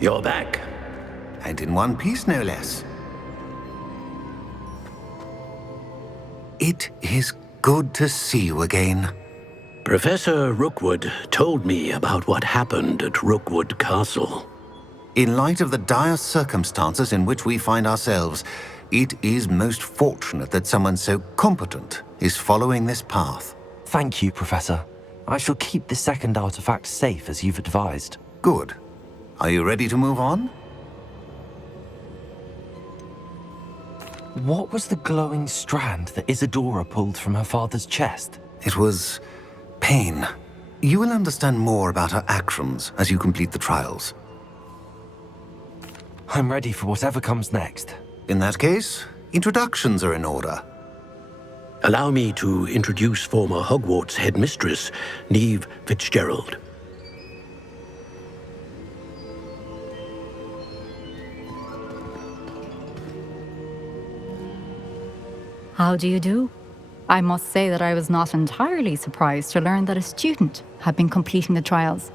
You're back. And in one piece, no less. It is good to see you again. Professor Rookwood told me about what happened at Rookwood Castle. In light of the dire circumstances in which we find ourselves, it is most fortunate that someone so competent is following this path. Thank you, Professor. I shall keep the second artifact safe as you've advised. Good. Are you ready to move on? What was the glowing strand that Isadora pulled from her father's chest? It was pain. You will understand more about her actions as you complete the trials. I'm ready for whatever comes next. In that case, introductions are in order. Allow me to introduce former Hogwarts headmistress, Neve Fitzgerald. How do you do? I must say that I was not entirely surprised to learn that a student had been completing the trials.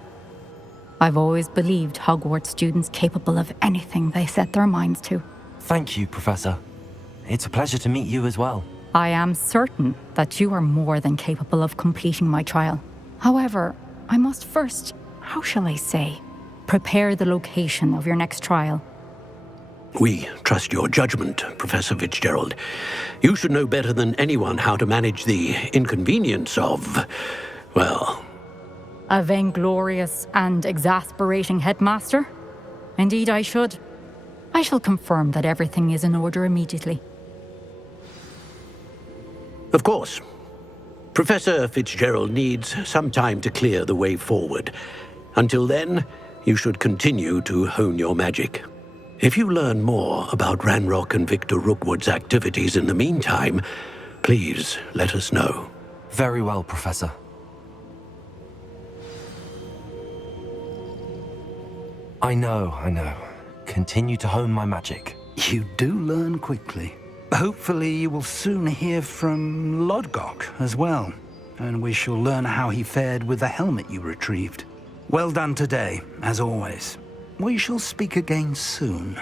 I've always believed Hogwarts students capable of anything they set their minds to. Thank you, Professor. It's a pleasure to meet you as well. I am certain that you are more than capable of completing my trial. However, I must first, how shall I say, prepare the location of your next trial. We trust your judgment, Professor Fitzgerald. You should know better than anyone how to manage the inconvenience of, well... A vainglorious and exasperating headmaster? Indeed I should. I shall confirm that everything is in order immediately. Of course. Professor Fitzgerald needs some time to clear the way forward. Until then, you should continue to hone your magic. If you learn more about Ranrock and Victor Rookwood's activities in the meantime, please let us know. Very well, Professor. I know. Continue to hone my magic. You do learn quickly. Hopefully you will soon hear from Lodgok as well, and we shall learn how he fared with the helmet you retrieved. Well done today, as always. We shall speak again soon.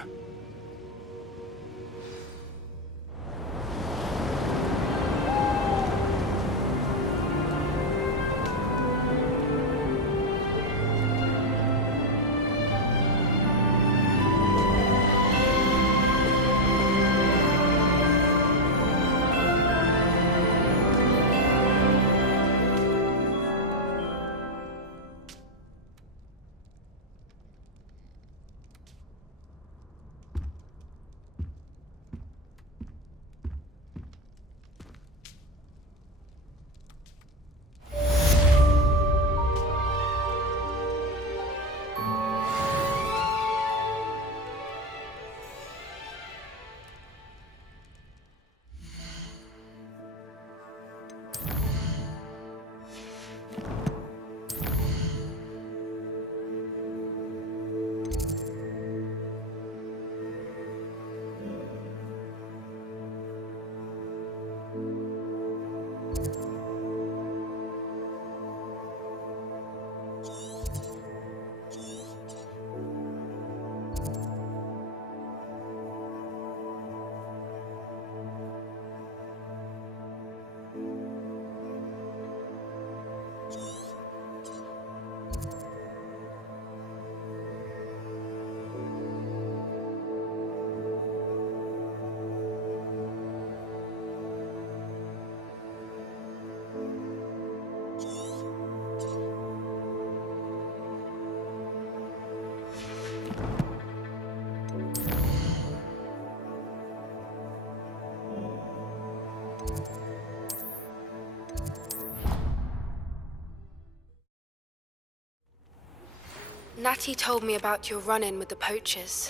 Natty told me about your run-in with the poachers.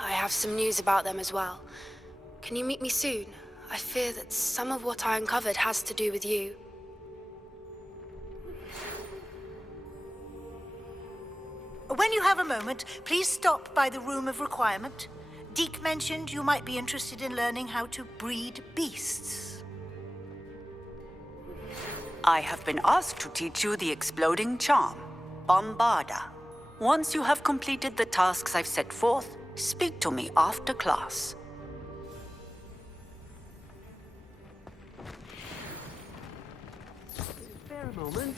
I have some news about them as well. Can you meet me soon? I fear that some of what I uncovered has to do with you. When you have a moment, please stop by the Room of Requirement. Deke mentioned you might be interested in learning how to breed beasts. I have been asked to teach you the exploding charm, Bombarda. Once you have completed the tasks I've set forth, speak to me after class. Spare a moment.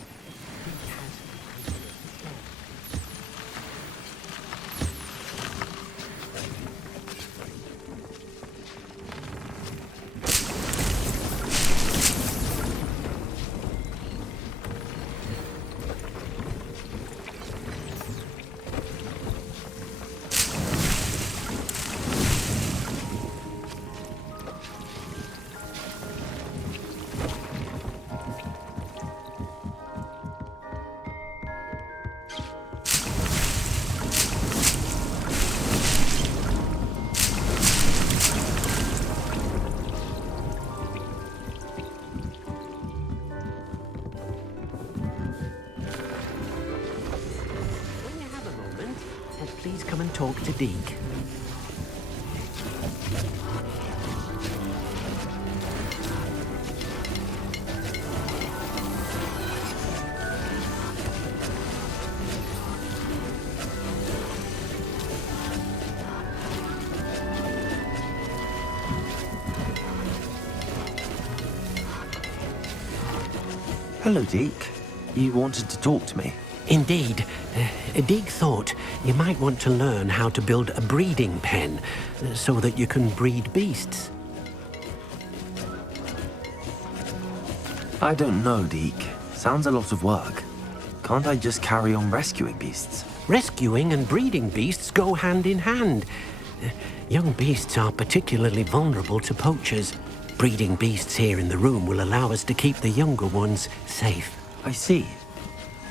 Please come and talk to Deke. Hello, Deke. You wanted to talk to me? Indeed. Deke thought you might want to learn how to build a breeding pen so that you can breed beasts. I don't know, Deke. Sounds a lot of work. Can't I just carry on rescuing beasts? Rescuing and breeding beasts go hand in hand. Young beasts are particularly vulnerable to poachers. Breeding beasts here in the room will allow us to keep the younger ones safe. I see.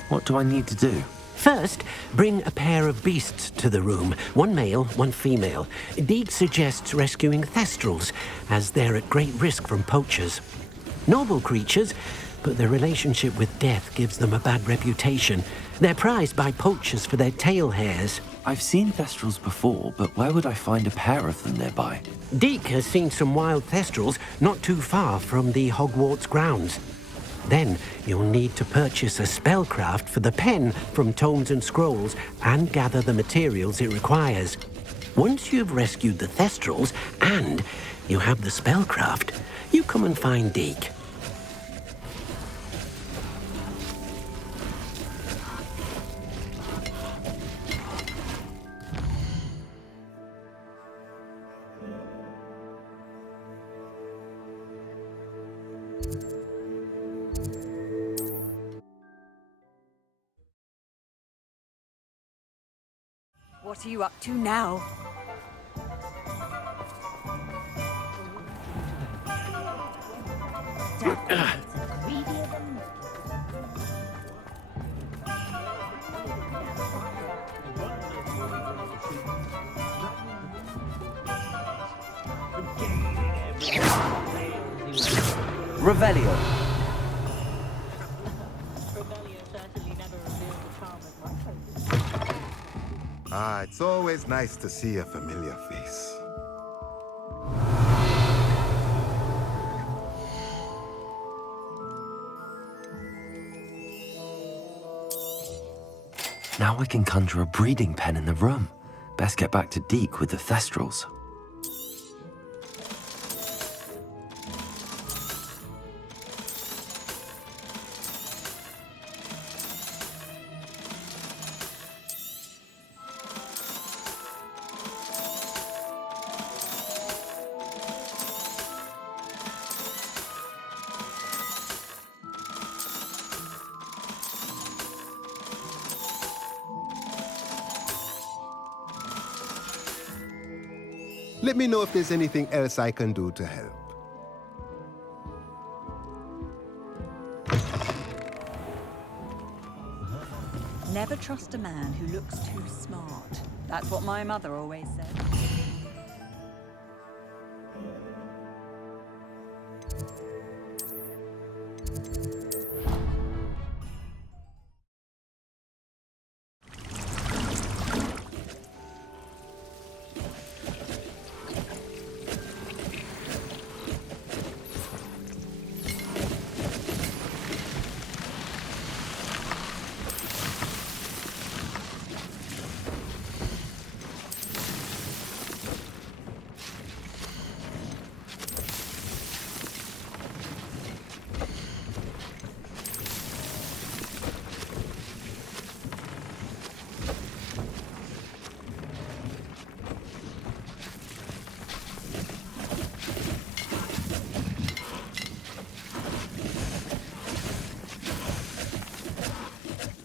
What do I need to do? First, bring a pair of beasts to the room. One male, one female. Deke suggests rescuing thestrals, as they're at great risk from poachers. Noble creatures, but their relationship with death gives them a bad reputation. They're prized by poachers for their tail hairs. I've seen thestrals before, but where would I find a pair of them nearby? Deke has seen some wild thestrals not too far from the Hogwarts grounds. Then you'll need to purchase a spellcraft for the pen from Tomes and Scrolls and gather the materials it requires. Once you've rescued the thestrals and you have the spellcraft, you come and find Deke. What are you up to now? Revelio. Ah, it's always nice to see a familiar face. Now I can conjure a breeding pen in the room. Best get back to Deke with the thestrals. Let me know if there's anything else I can do to help. Never trust a man who looks too smart. That's what my mother always said.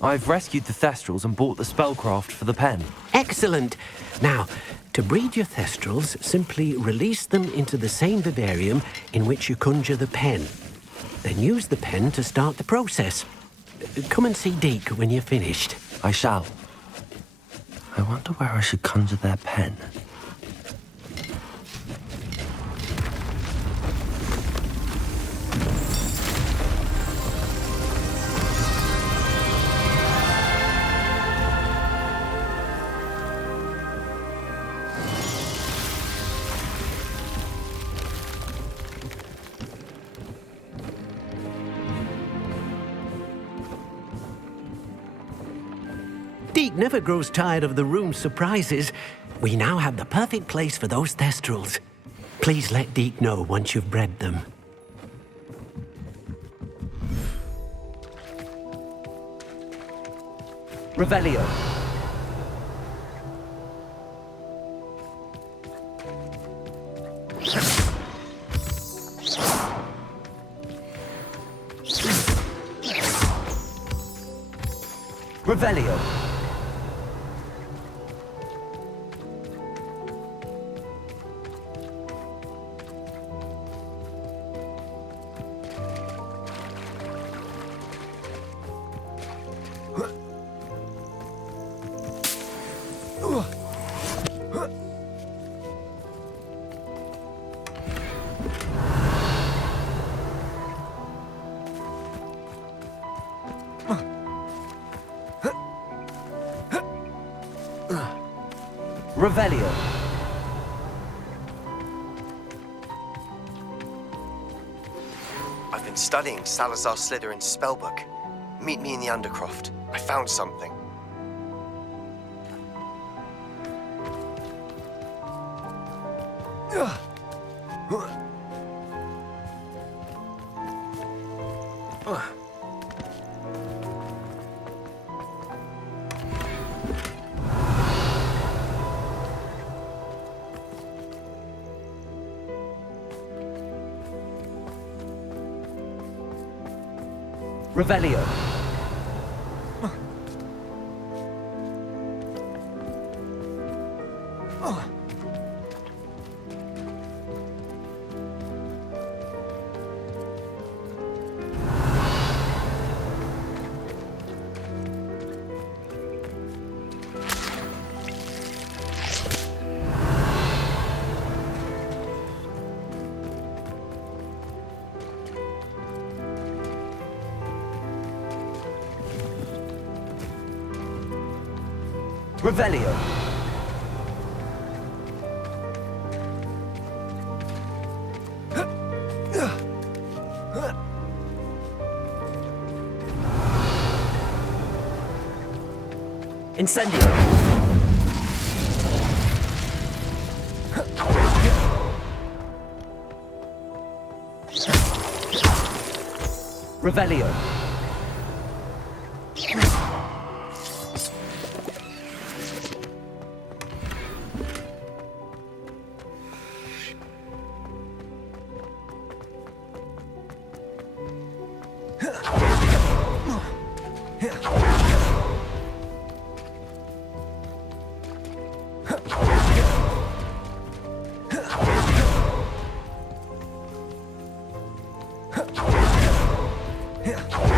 I've rescued the Thestrals and bought the spellcraft for the pen. Excellent. Now, to breed your Thestrals, simply release them into the same vivarium in which you conjure the pen. Then use the pen to start the process. Come and see Deke when you're finished. I shall. I wonder where I should conjure their pen. Deke never grows tired of the room's surprises. We now have the perfect place for those Thestrals. Please let Deke know once you've bred them. Revelio. Revelio. Revelio. I've been studying Salazar Slytherin's spellbook. Meet me in the Undercroft. I found something. Revelio. Revelio. Incendio. Revelio. Yeah.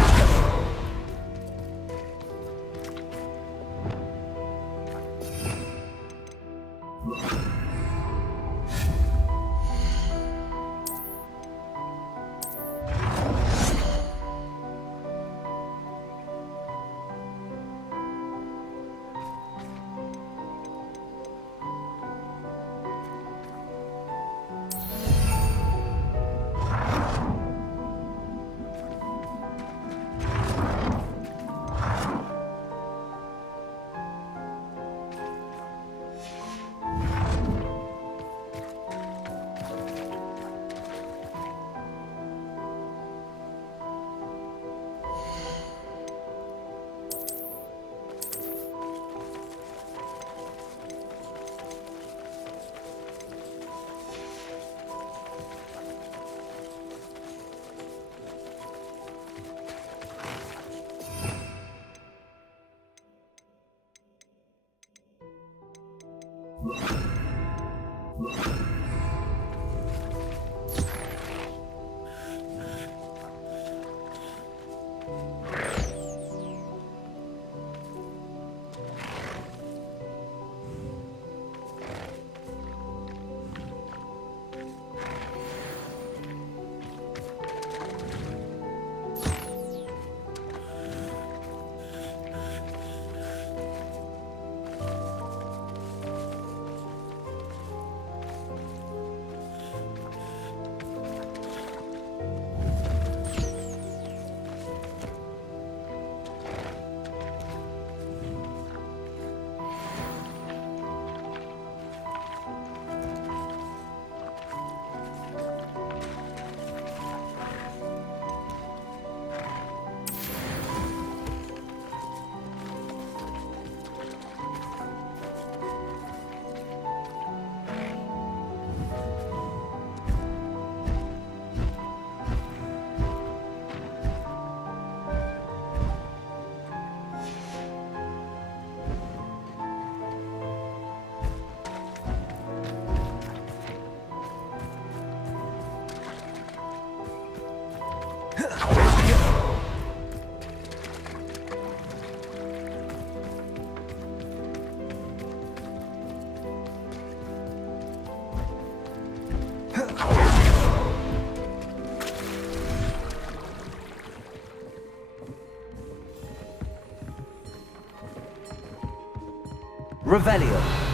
Revelio.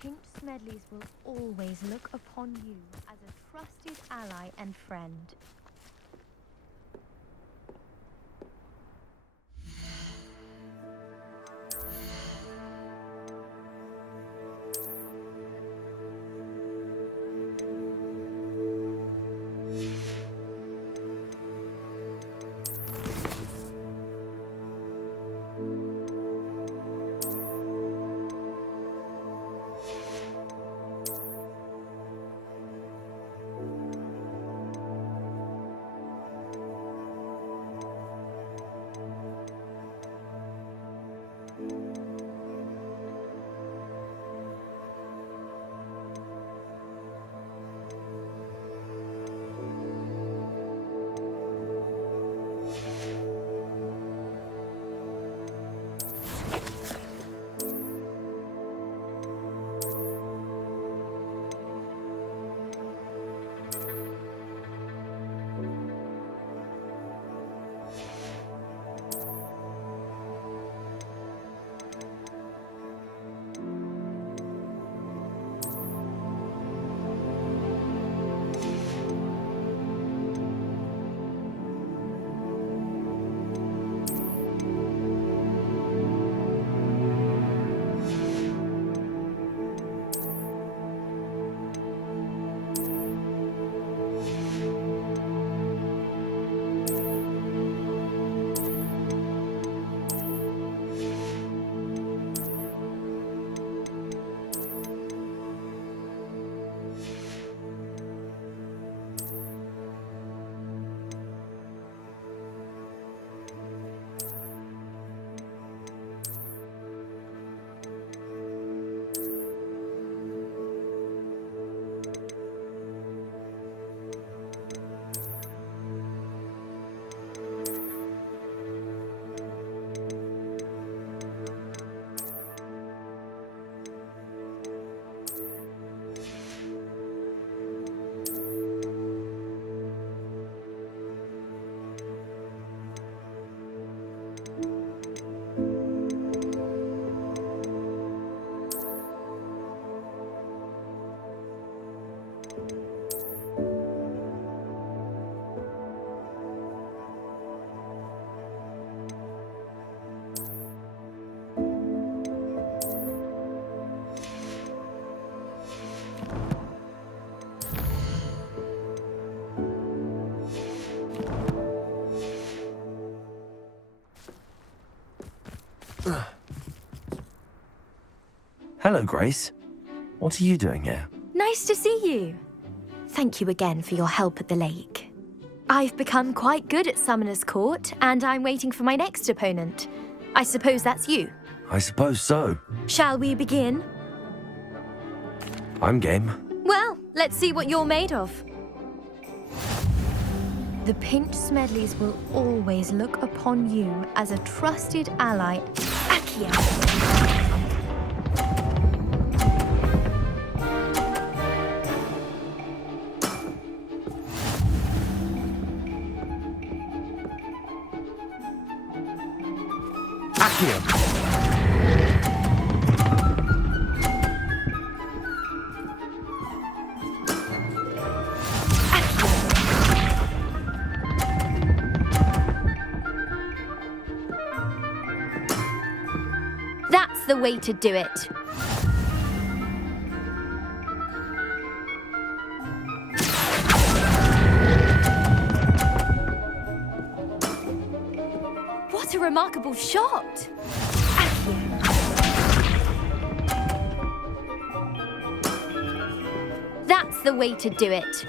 Pink Smedleys will always look upon you as a trusted ally and friend. Hello, Grace. What are you doing here? Nice to see you. Thank you again for your help at the lake. I've become quite good at Summoner's Court, and I'm waiting for my next opponent. I suppose that's you. I suppose so. Shall we begin? I'm game. Well, let's see what you're made of. The Pinched Smedleys will always look upon you as a trusted ally. Akia. That's the way to do it. What a remarkable shot! That's the way to do it.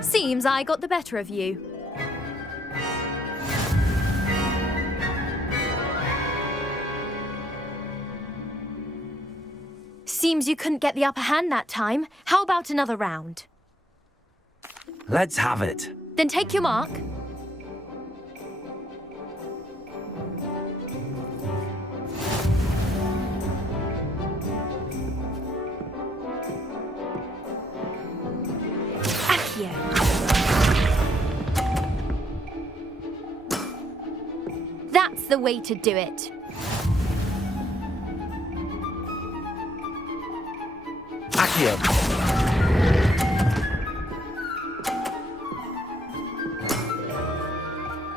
Seems I got the better of you. Seems you couldn't get the upper hand that time. How about another round? Let's have it. Then take your mark. Accio. That's the way to do it. Accio.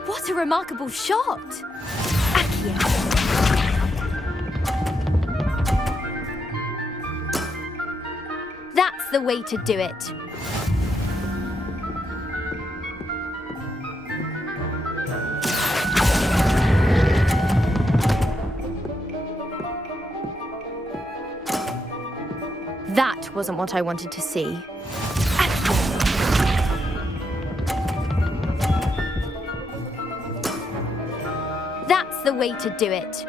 What a remarkable shot! Accio. That's the way to do it. That wasn't what I wanted to see. That's the way to do it.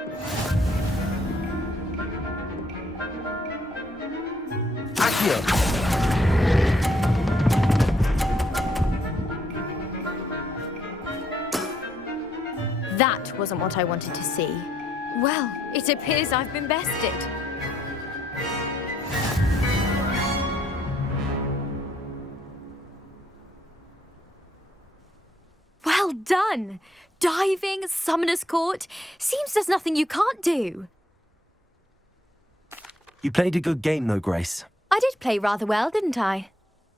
That wasn't what I wanted to see. Well, it appears I've been bested. Well done! Diving, Summoner's Court. Seems there's nothing you can't do. You played a good game, though, Grace. I did play rather well, didn't I?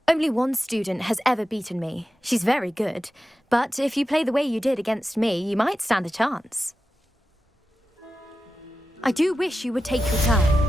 Only one student has ever beaten me. She's very good. But if you play the way you did against me, you might stand a chance. I do wish you would take your turn.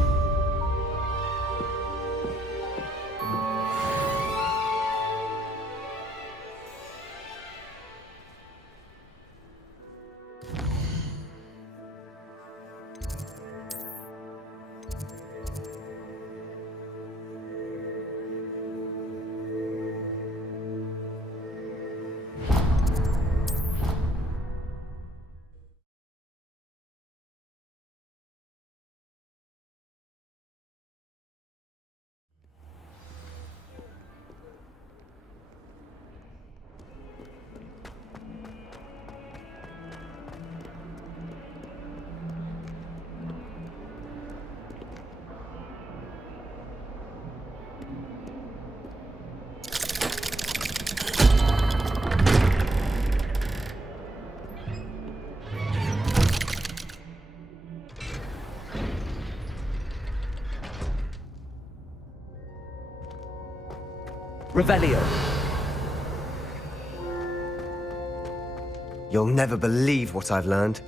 Revelio. You'll never believe what I've learned.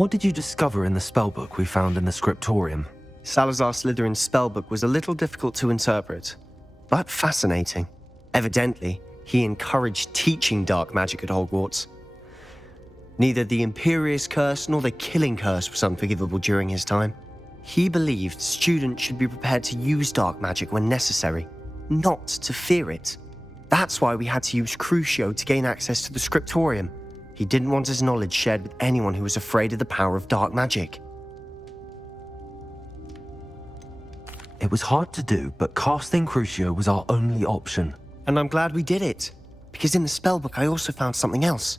What did you discover in the spellbook we found in the scriptorium? Salazar Slytherin's spellbook was a little difficult to interpret, but fascinating. Evidently, he encouraged teaching dark magic at Hogwarts. Neither the Imperious Curse nor the Killing Curse was unforgivable during his time. He believed students should be prepared to use dark magic when necessary, not to fear it. That's why we had to use Crucio to gain access to the scriptorium. He didn't want his knowledge shared with anyone who was afraid of the power of dark magic. It was hard to do, but casting Crucio was our only option. And I'm glad we did it, because in the spellbook I also found something else.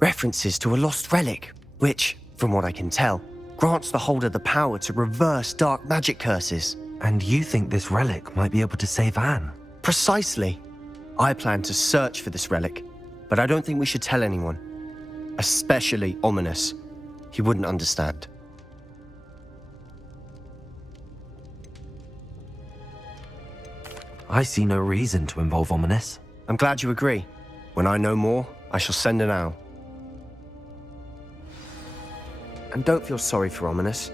References to a lost relic, which, from what I can tell, grants the holder the power to reverse dark magic curses. And you think this relic might be able to save Anne? Precisely. I plan to search for this relic, but I don't think we should tell anyone. Especially Ominous. He wouldn't understand. I see no reason to involve Ominous. I'm glad you agree. When I know more, I shall send an owl. And don't feel sorry for Ominous.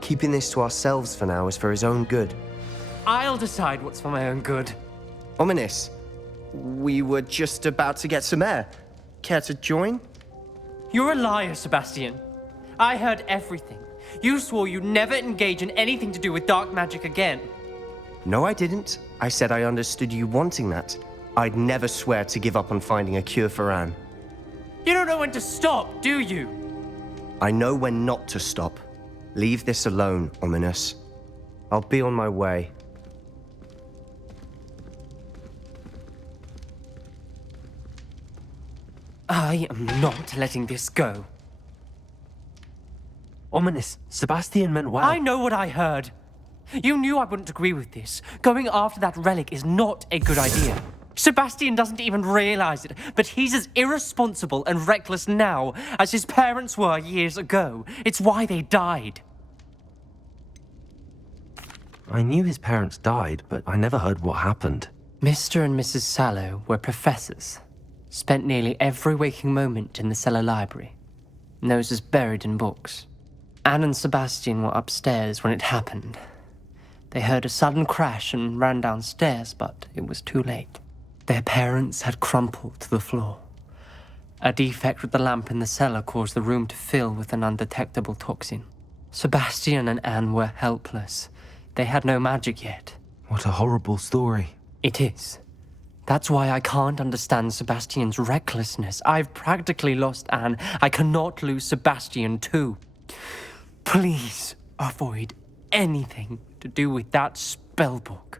Keeping this to ourselves for now is for his own good. I'll decide what's for my own good. Ominous, we were just about to get some air. Care to join? You're a liar, Sebastian. I heard everything. You swore you'd never engage in anything to do with dark magic again. No, I didn't. I said I understood you wanting that. I'd never swear to give up on finding a cure for Anne. You don't know when to stop, do you? I know when not to stop. Leave this alone, Ominous. I'll be on my way. I am not letting this go. Ominous, Sebastian meant well. I know what I heard. You knew I wouldn't agree with this. Going after that relic is not a good idea. Sebastian doesn't even realize it, but he's as irresponsible and reckless now as his parents were years ago. It's why they died. I knew his parents died, but I never heard what happened. Mr. and Mrs. Sallow were professors. Spent nearly every waking moment in the cellar library. Noses buried in books. Anne and Sebastian were upstairs when it happened. They heard a sudden crash and ran downstairs, but it was too late. Their parents had crumpled to the floor. A defect with the lamp in the cellar caused the room to fill with an undetectable toxin. Sebastian and Anne were helpless. They had no magic yet. What a horrible story. It is. That's why I can't understand Sebastian's recklessness. I've practically lost Anne. I cannot lose Sebastian too. Please avoid anything to do with that spellbook.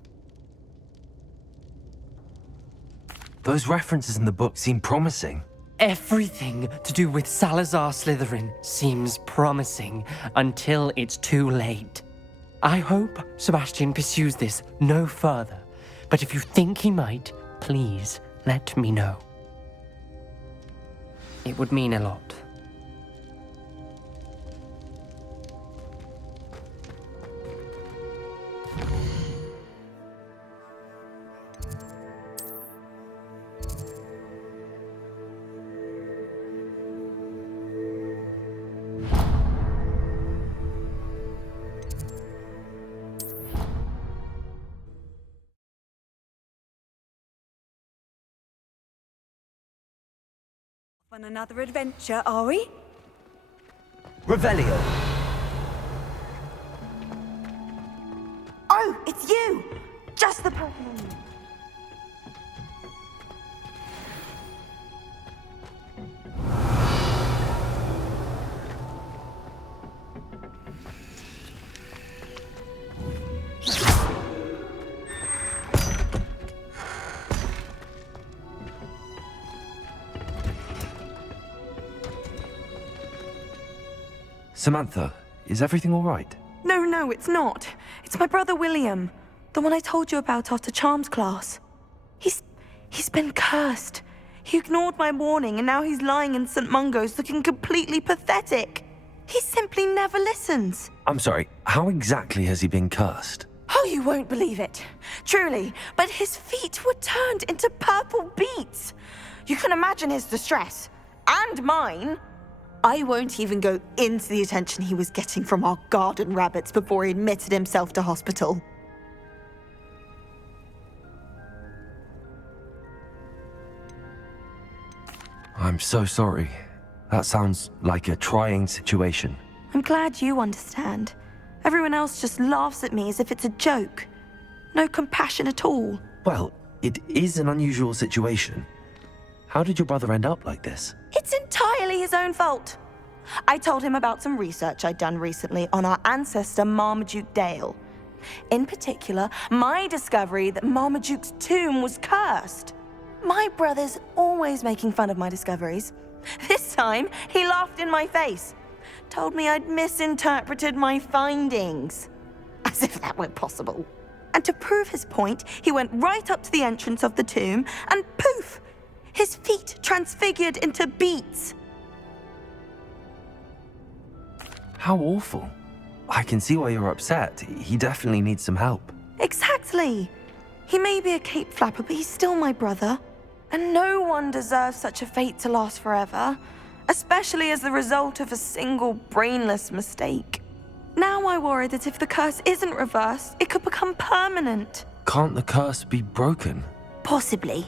Those references in the book seem promising. Everything to do with Salazar Slytherin seems promising until it's too late. I hope Sebastian pursues this no further, but if you think he might, please let me know. It would mean a lot. On another adventure, are we? Revelio! Oh, it's you! Just the person I need. Samantha, is everything all right? No, it's not. It's my brother William. The one I told you about after Charms class. He's been cursed. He ignored my warning and now he's lying in St. Mungo's looking completely pathetic. He simply never listens. I'm sorry, how exactly has he been cursed? Oh, you won't believe it. Truly, but his feet were turned into purple beets. You can imagine his distress. And mine. I won't even go into the attention he was getting from our garden rabbits before he admitted himself to hospital. I'm so sorry. That sounds like a trying situation. I'm glad you understand. Everyone else just laughs at me as if it's a joke. No compassion at all. Well, it is an unusual situation. How did your brother end up like this? It's entirely his own fault. I told him about some research I'd done recently on our ancestor Marmaduke Dale. In particular, my discovery that Marmaduke's tomb was cursed. My brother's always making fun of my discoveries. This time, he laughed in my face. Told me I'd misinterpreted my findings. As if that were possible. And to prove his point, he went right up to the entrance of the tomb and poof! His feet transfigured into beets. How awful. I can see why you're upset. He definitely needs some help. Exactly. He may be a cape flapper, but he's still my brother. And no one deserves such a fate to last forever, especially as the result of a single brainless mistake. Now I worry that if the curse isn't reversed, it could become permanent. Can't the curse be broken? Possibly.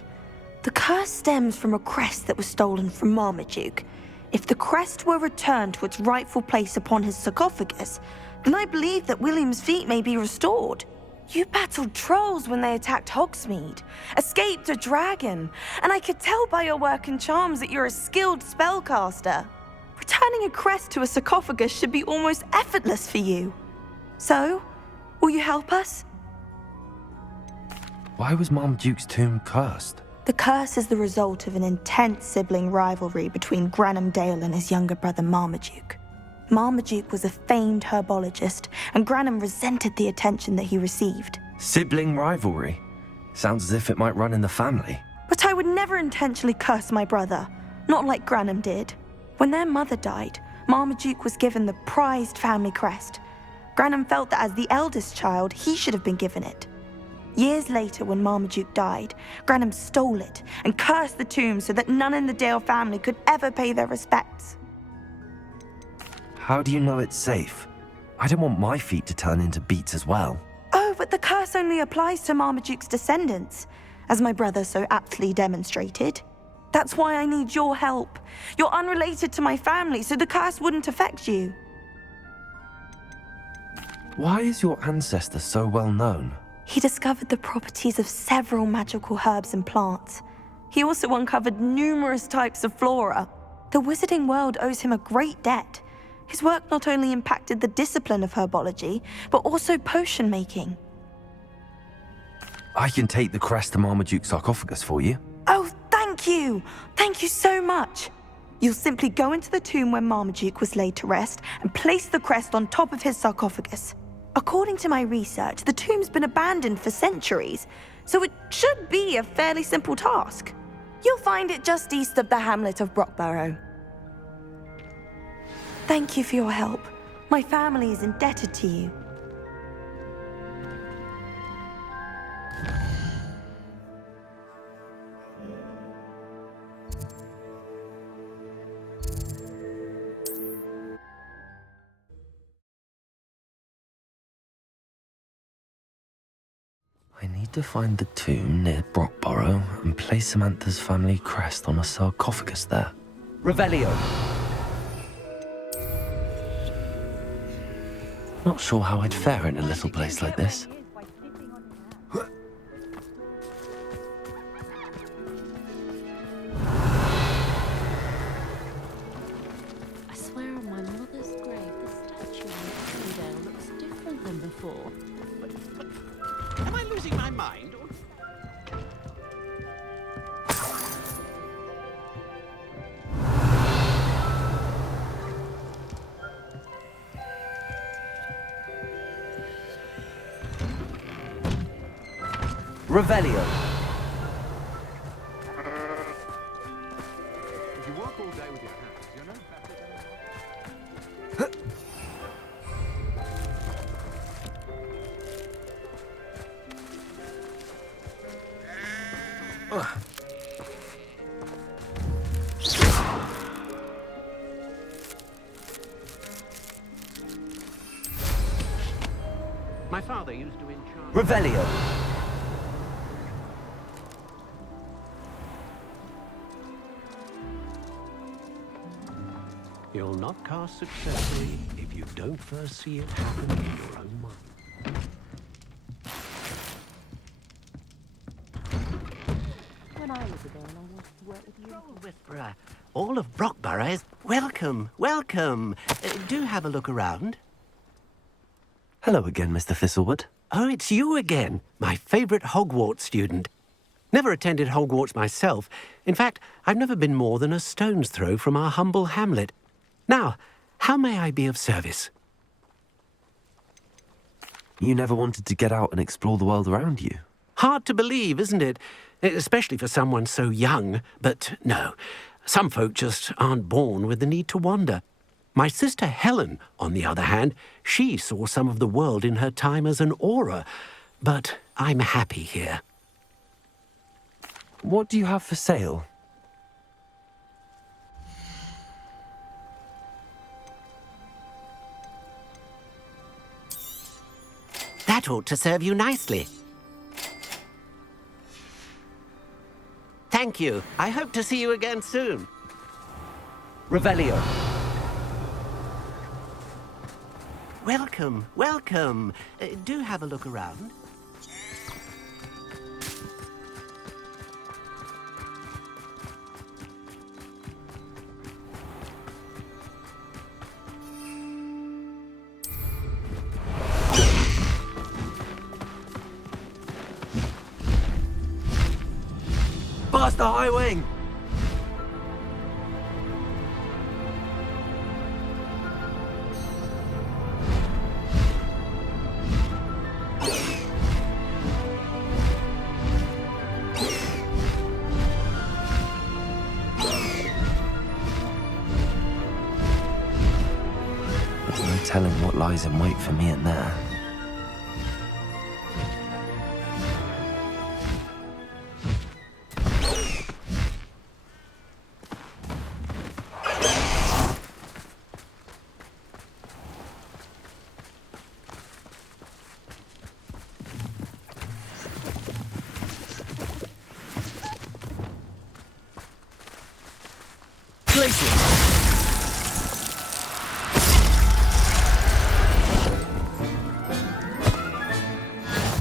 The curse stems from a crest that was stolen from Marmaduke. If the crest were returned to its rightful place upon his sarcophagus, then I believe that William's feet may be restored. You battled trolls when they attacked Hogsmeade, escaped a dragon, and I could tell by your work and charms that you're a skilled spellcaster. Returning a crest to a sarcophagus should be almost effortless for you. So, will you help us? Why was Marmaduke's tomb cursed? The curse is the result of an intense sibling rivalry between Granham Dale and his younger brother Marmaduke. Marmaduke was a famed herbologist, and Granham resented the attention that he received. Sibling rivalry? Sounds as if it might run in the family. But I would never intentionally curse my brother, not like Granham did. When their mother died, Marmaduke was given the prized family crest. Granham felt that as the eldest child, he should have been given it. Years later, when Marmaduke died, Granham stole it and cursed the tomb so that none in the Dale family could ever pay their respects. How do you know it's safe? I don't want my feet to turn into beets as well. Oh, but the curse only applies to Marmaduke's descendants, as my brother so aptly demonstrated. That's why I need your help. You're unrelated to my family, so the curse wouldn't affect you. Why is your ancestor so well known? He discovered the properties of several magical herbs and plants. He also uncovered numerous types of flora. The wizarding world owes him a great debt. His work not only impacted the discipline of herbology, but also potion making. I can take the crest to Marmaduke's sarcophagus for you. Oh, thank you! Thank you so much! You'll simply go into the tomb where Marmaduke was laid to rest and place the crest on top of his sarcophagus. According to my research, the tomb's been abandoned for centuries, so it should be a fairly simple task. You'll find it just east of the hamlet of Brockborough. Thank you for your help. My family is indebted to you. I need to find the tomb near Brockborough and place Samantha's family crest on a sarcophagus there. Revelio. Not sure how I'd fare in a little place like this. I swear on my mother's grave, the statue on Sunnydale looks different than before. Am I losing my mind? Revelio. If you work all day with your hands, you're no better than My father used to enchant... Revelio. You'll not cast successfully if you don't first see it happen in your own mind. When I was a girl, I wanted to work with you. Whisperer, all of Brockborough is welcome, welcome. Do have a look around. Hello again, Mr. Thistlewood. Oh, it's you again, my favorite Hogwarts student. Never attended Hogwarts myself. In fact, I've never been more than a stone's throw from our humble hamlet. Now, how may I be of service? You never wanted to get out and explore the world around you. Hard to believe, isn't it? Especially for someone so young. But no, some folk just aren't born with the need to wander. My sister Helen, on the other hand, she saw some of the world in her time as an auror. But I'm happy here. What do you have for sale? That ought to serve you nicely. Thank you. I hope to see you again soon. Revelio. Welcome, welcome. Do have a look around. Past the high wing! There's no telling what lies in wait for me in there.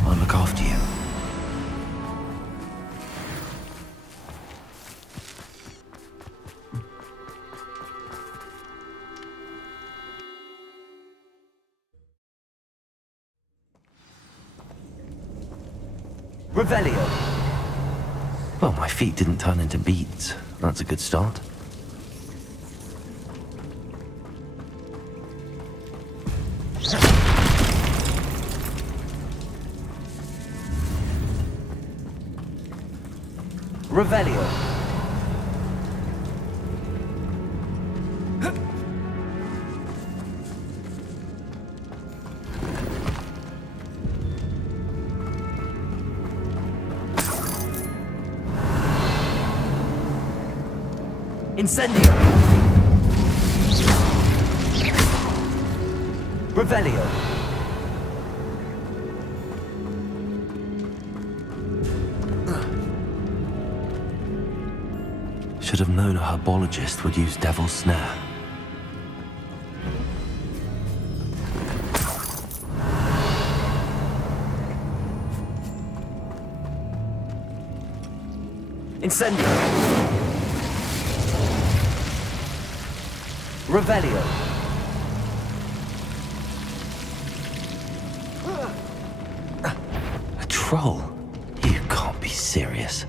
I'll look after you. Revelio. Well, my feet didn't turn into beads. That's a good start. Revelio. Incendio. Revelio. Should have known a herbologist would use Devil's Snare. Incendio. Revelio. A troll? You can't be serious.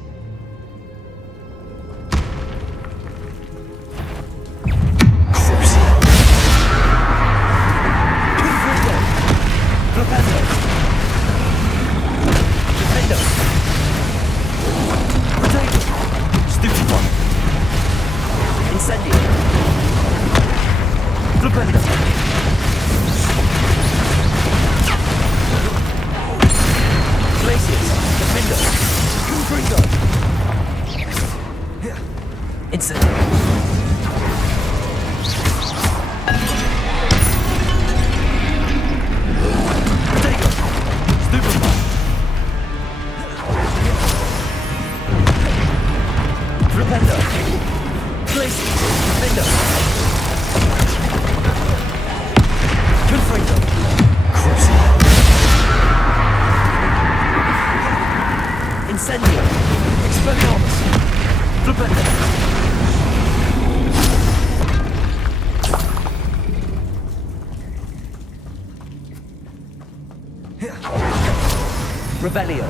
Revelio.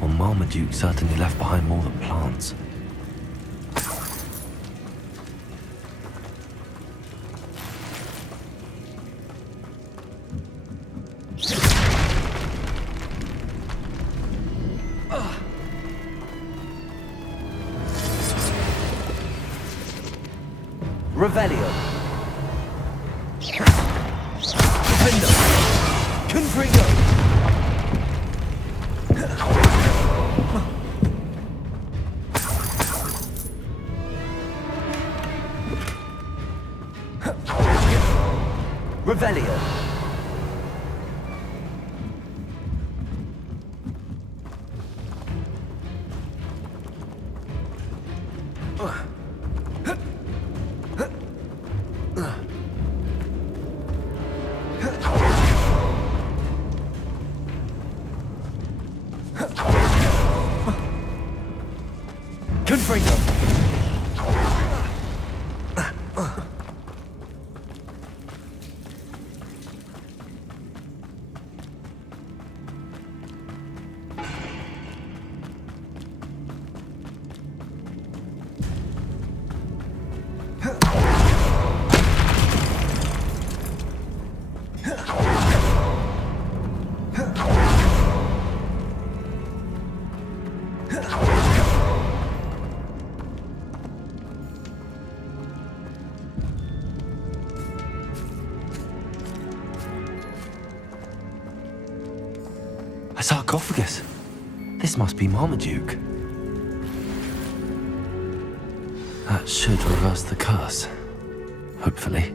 Well, Marmaduke certainly left behind more than plants. Revelio. Defendo. Confringo. Revelio. Confringo. A sarcophagus. This must be Marmaduke. That should reverse the curse. Hopefully.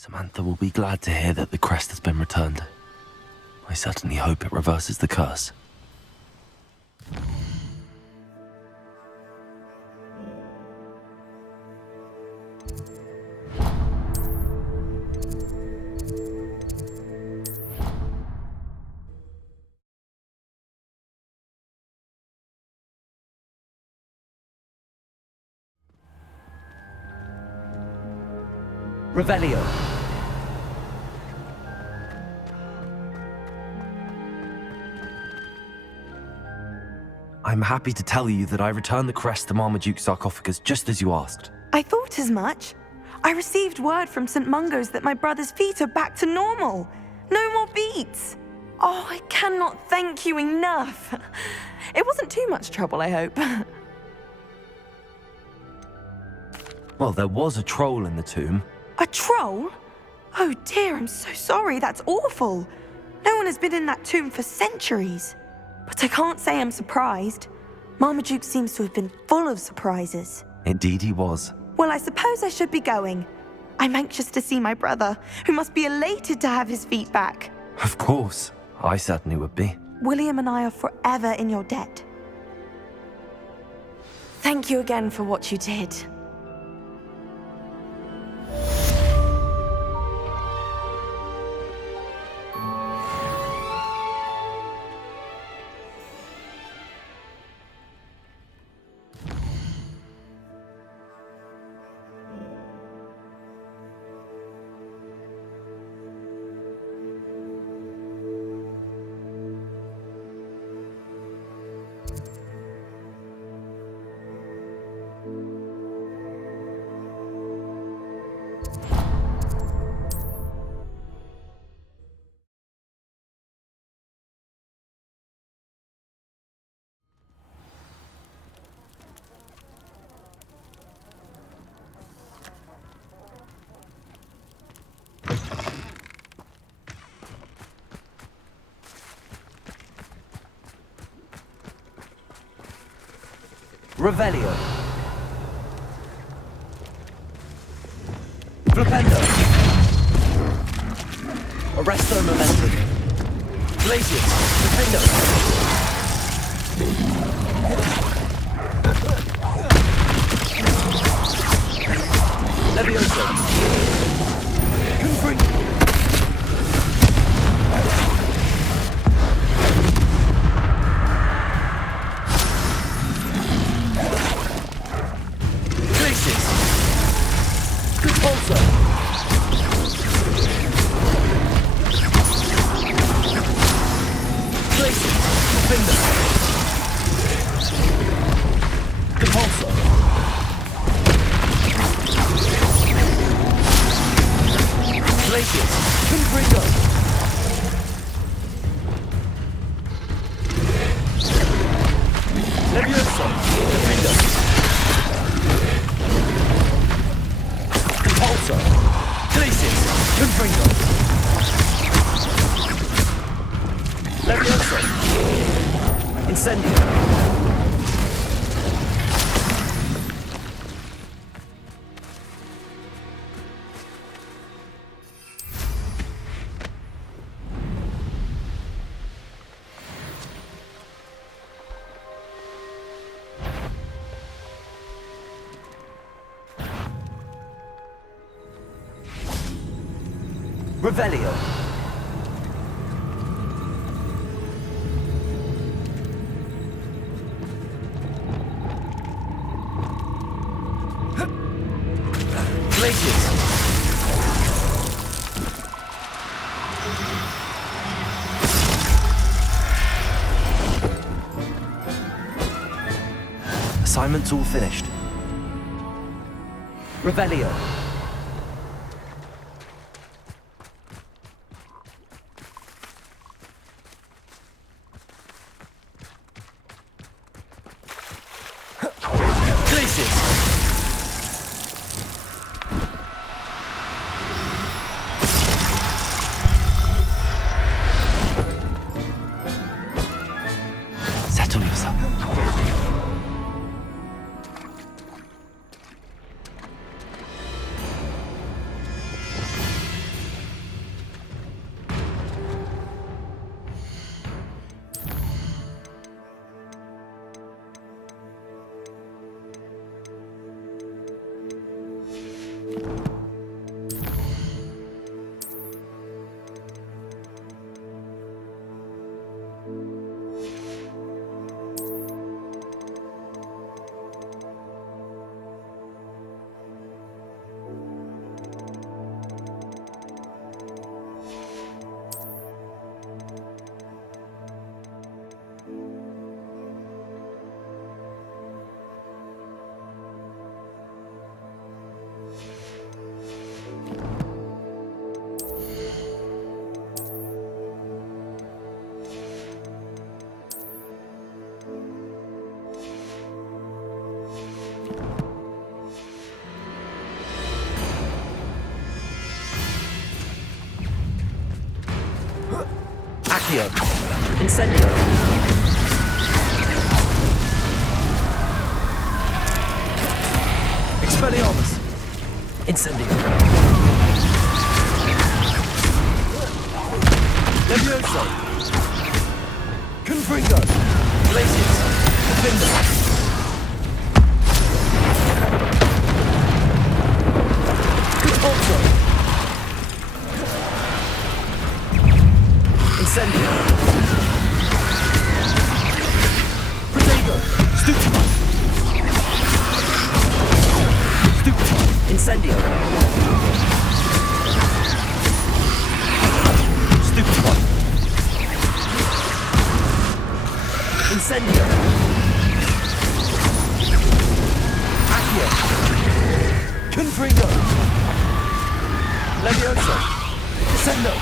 Samantha will be glad to hear that the crest has been returned. I certainly hope it reverses the curse. Revelio. I'm happy to tell you that I returned the crest to Marmaduke's sarcophagus just as you asked. I thought as much. I received word from St. Mungo's that my brother's feet are back to normal. No more beats. Oh, I cannot thank you enough. It wasn't too much trouble, I hope. Well, there was a troll in the tomb. A troll? Oh dear, I'm so sorry. That's awful. No one has been in that tomb for centuries. But I can't say I'm surprised. Marmaduke seems to have been full of surprises. Indeed he was. Well, I suppose I should be going. I'm anxious to see my brother, who must be elated to have his feet back. Of course. I certainly would be. William and I are forever in your debt. Thank you again for what you did. Revelio. Flipendo. Arresto momentum. Glacius. Flipendo. Levioso. Confring. Glacius. Compulso. Glacius. Defender. Compulso. Glacius. Confringo. Levioso. Defender. Compulso. Glacius. Confringo. Levioso. Incendio. Revelio. Glacius. Assignment's all finished. Revelio. Glacius. Settle yourself. Accio. Incendio. Expelliarmus. Incendio. Levioso. Confringo. Glacius. Defender. Compulso. Incendio. Protego. Stupefy. Stupefy. Incendio. Stupefy. Incendio. Accio. Confringo. Levioso. Descendo.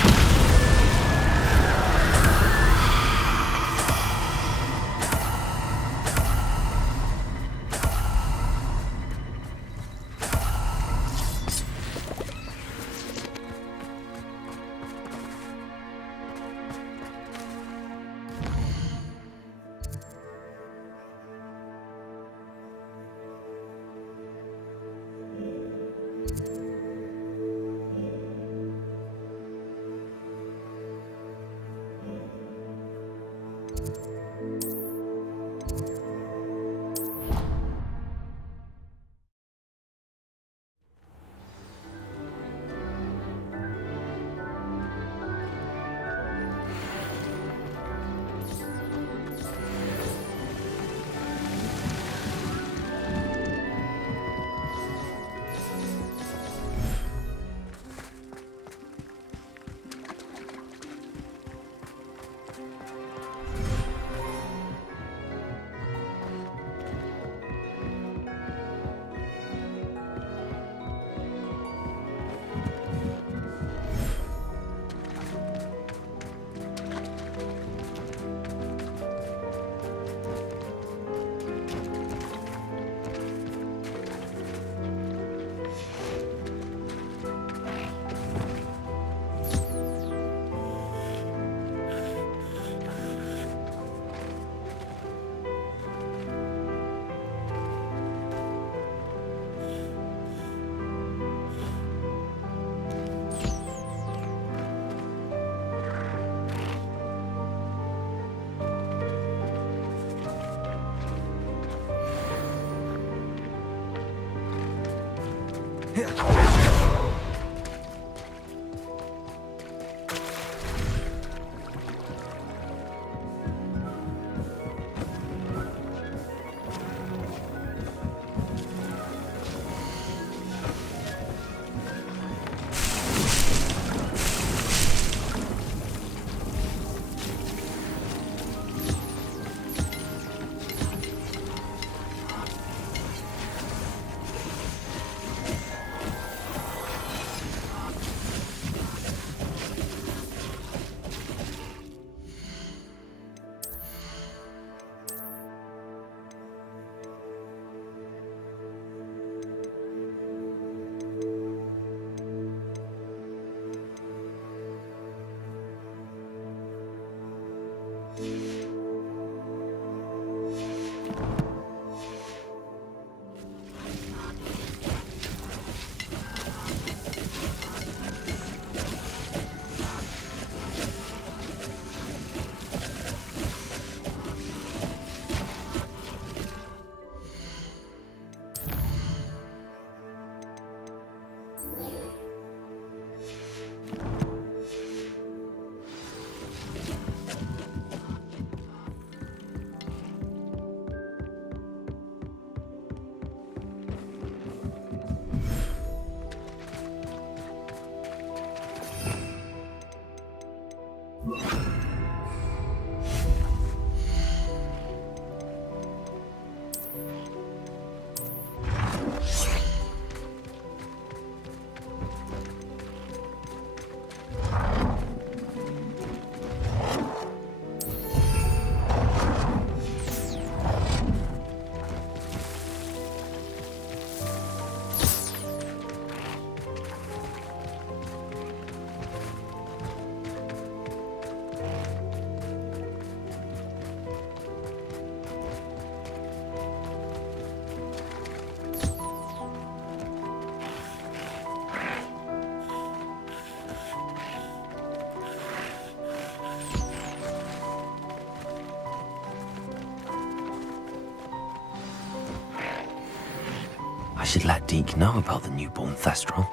I should let Deke know about the newborn Thestral.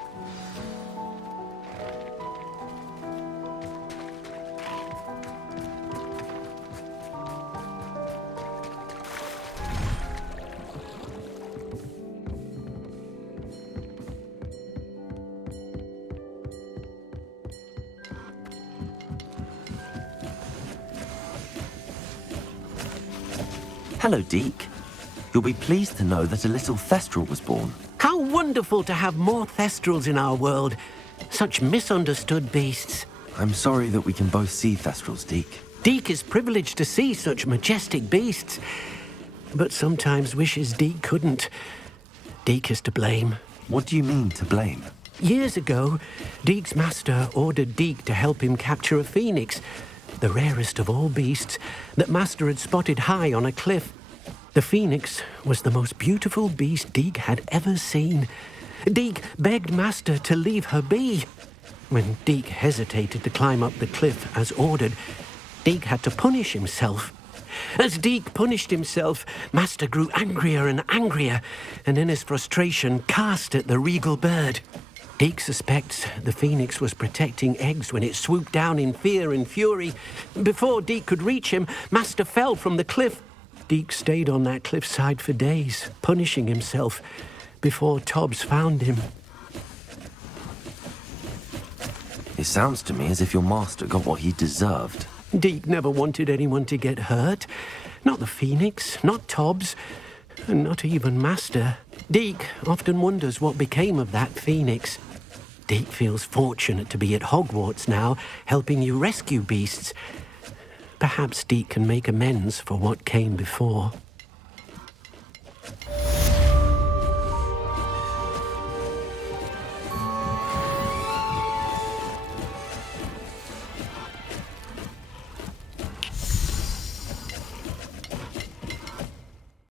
Hello, Deke. You'll be pleased to know that a little Thestral was born. How wonderful to have more Thestrals in our world. Such misunderstood beasts. I'm sorry that we can both see Thestrals, Deke. Deke is privileged to see such majestic beasts, but sometimes wishes Deke couldn't. Deke is to blame. What do you mean, to blame? Years ago, Deke's master ordered Deke to help him capture a phoenix, the rarest of all beasts, that Master had spotted high on a cliff. The phoenix was the most beautiful beast Deke had ever seen. Deke begged Master to leave her be. When Deke hesitated to climb up the cliff as ordered, Deke had to punish himself. As Deke punished himself, Master grew angrier and angrier, and in his frustration cast at the regal bird. Deke suspects the phoenix was protecting eggs when it swooped down in fear and fury. Before Deke could reach him, Master fell from the cliff. Deke stayed on that cliffside for days, punishing himself, before Tobbs found him. It sounds to me as if your master got what he deserved. Deke never wanted anyone to get hurt. Not the phoenix, not Tobbs, and not even Master. Deke often wonders what became of that phoenix. Deke feels fortunate to be at Hogwarts now, helping you rescue beasts. Perhaps Deke can make amends for what came before.